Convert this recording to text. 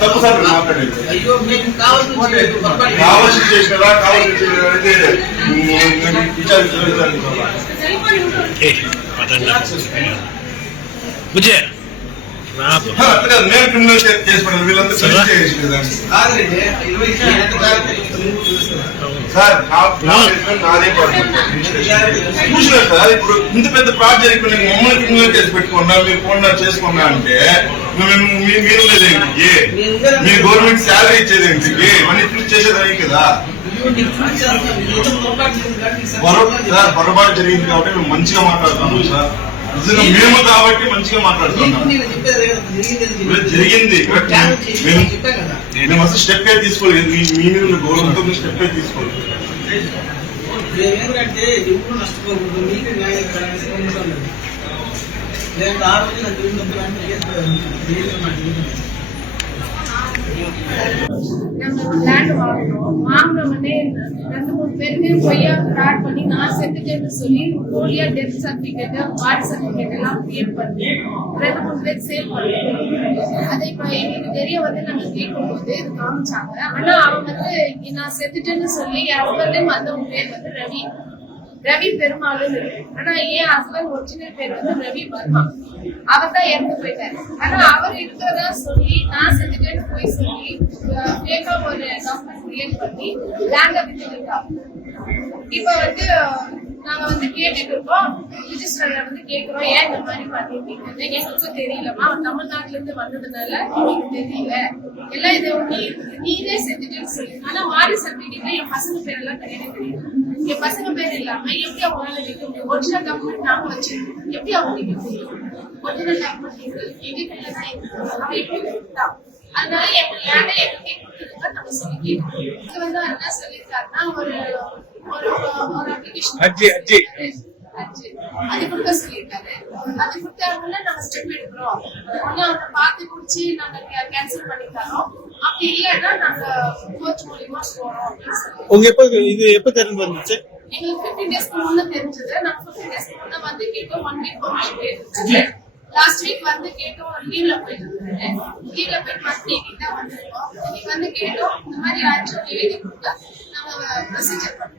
తప్పు సార్ మాట్లాడేది కావాల్సి చేసినారా కావాల్సి నేను క్రిమినల్ కేసు పడాలి వీళ్ళంతా సార్ నాదే చూసినా సార్ ఇప్పుడు ఇంత పెద్ద ప్రాజెక్ట్ జరిగిపోయి మమ్మల్ని క్రిమినల్ కేసు పెట్టుకున్నా మీరు ఫోన్ చేసుకున్నా అంటే మీరు లేదేంటికి మీ గవర్నమెంట్ శాలరీ ఇచ్చేదేంటికి అన్నింటినీ చేసేదానికి కదా సార్ పొరపాటు జరిగింది కాబట్టి మేము మంచిగా మాట్లాడుతున్నాం సార్ నిజంగా మేము కాబట్టి మంచిగా మాట్లాడుతున్నాం జరిగింది మేము అసలు స్టెప్ అయితే తీసుకోలేదు మీ మీద గౌరవంతో స్టెప్ అయితే తీసుకోలేదు ఏంటంటే ఎప్పుడు నష్టపోకూడదు మీకు న్యాయం లేదు ఆ రోజు லேண்ட் வாங்கணும் வாங்கின உடனே 2-3 பேருக்கு பொய்யா ஃப்ராட் பண்ணி நான் செத்துட்டேன்னு சொல்லி போலியா டெத் சர்டிபிகேட் வார்டு சர்டிபிகேட் எல்லாம் கிரியேட் பண்ணி 2-3 பேர் சேல் பண்ணி அதை இப்ப எங்களுக்கு தெரிய வந்து நாங்க கேட்கும் போது இது காமிச்சாங்க. ஆனா அவங்க வந்து நான் செத்துட்டேன்னு சொல்லி என் ஹஸ்பண்ட் வந்தவங்க பேர் வந்து ரவி பெருமாளும் இருக்கு. ஆனா என் ஹஸ்பண்ட் ஒரிஜினல் பேர் வந்து ரவி வர்மா. அவர் தான் இறந்து போயிட்டாரு. ஆனா அவர் இருக்கிறதா சொல்லி நான் செத்துட்டேன்னு போய் சொல்லி பேப்பா ஒரு டாக்குமெண்ட் கிரியேட் பண்ணி லேண்ட வித்துருக்கா. இப்ப வந்து நாங்க வந்து கேட்டுட்டு இருக்கோம், ரிஜிஸ்டர்ல வந்து கேட்கிறோம் ஏன் இந்த மாதிரி பண்ணிருக்கீங்கன்னு. எங்களுக்கும் தெரியலமா, தமிழ்நாட்டுல இருந்து வந்ததுனால எங்களுக்கு தெரியல எல்லாம் இது நீரே செத்துட்டேன்னு சொல்லி. ஆனா வாரி சர்டிபிகேட்ல என் பசங்க பேர் எல்லாம் கிடையாது. என் பசங்க பேர் இல்லாம எப்படி அவங்களால நிக்க முடியும்? ஒரிஜினல் டாக்குமெண்ட் நாங்க வச்சிருக்கோம், எப்படி அவங்க நிக்க முடியும்? ஒரிஜினல் டாக்குமெண்ட் எங்க கையில தான் அவன் எப்படி கொடுத்தான். அதனால எங்க லேண்டை எங்களுக்கே கொடுத்துருங்க நம்ம சொல்லி கேட்கணும். இது வந்து என்ன சொல்லியிருக்காருன்னா ஒரு அப்ளிகேஷன் அது கொடுக்க சொல்லியிருக்காரு. அது கொடுத்தாங்கன்னா நாங்க ஸ்டெப் எடுக்கிறோம். ஒன்னு அவங்க பார்த்து குடிச்சு நாங்க கேன்சல் பண்ணி தரோம், அப்படி இல்லைன்னா நாங்க கோச் மூலியமா போறோம் அப்படின்னு சொல்லி. உங்க இது எப்ப தெரிஞ்சு வந்துச்சு? எங்களுக்கு 15 டேஸ்க்கு முன்ன தெரிஞ்சது. நாங்க 15 டேஸ்க்கு முன்ன வந்து கேட்டோம், 1 வீக் போயிட்டு லாஸ்ட் வீக் வந்து கேட்டோம், லீவ்ல போயிட்டு லீவ்ல போயிட்டு மந்த்லி தான் வந்திருக்கோம். இன்னைக்கு வந்து கேட்டோம் இந்த மாதிரி ஆச்சு எழுதி கொடுத்தா நாங்க ப்ரொசீஜர் பண்ணோம்.